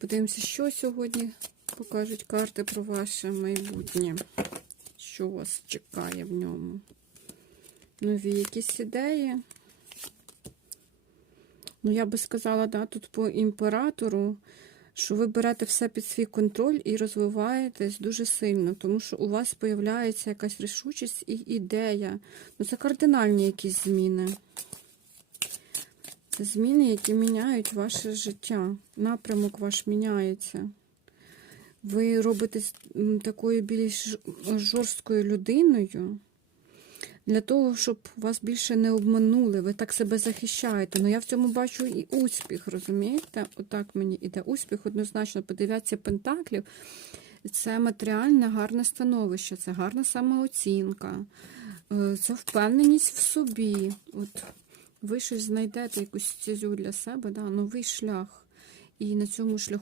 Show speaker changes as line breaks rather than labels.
Подивимося, що сьогодні покажуть карти про ваше майбутнє. Що вас чекає в ньому? Нові якісь ідеї. Ну, я би сказала, да, тут по імператору, що ви берете все під свій контроль і розвиваєтесь дуже сильно, тому що у вас з'являється якась рішучість і ідея. Ну, це кардинальні якісь зміни. Зміни, які міняють ваше життя. Напрямок ваш міняється. Ви робитесь такою більш жорсткою людиною для того, щоб вас більше не обманули. Ви так себе захищаєте. Ну я в цьому бачу і успіх, розумієте? Отак мені іде успіх, однозначно, подивляться пентаклів. Це матеріальне гарне становище, це гарна самооцінка, е, це впевненість в собі. От ви щось знайдете, якусь стезю для себе, да, новий шлях. І на цьому шляху